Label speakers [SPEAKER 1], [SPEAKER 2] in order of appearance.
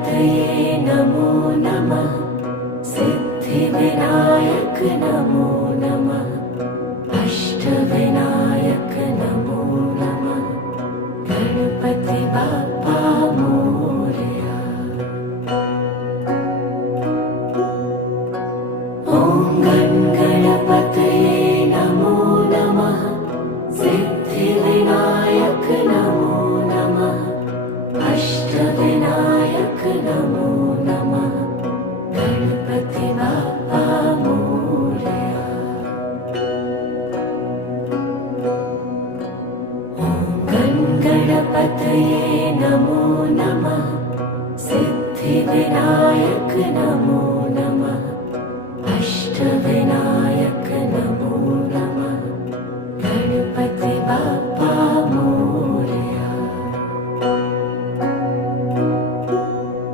[SPEAKER 1] नमो नमः। सिद्धिविनायक नमो नमः। अष्टविनायक नमो नमः। गणपति बाप्पा मोरया ॐ गणगणपतये नमो नमः। सिद्धिविनायक नमः नमो नमः। सिद्धिविनायक नमः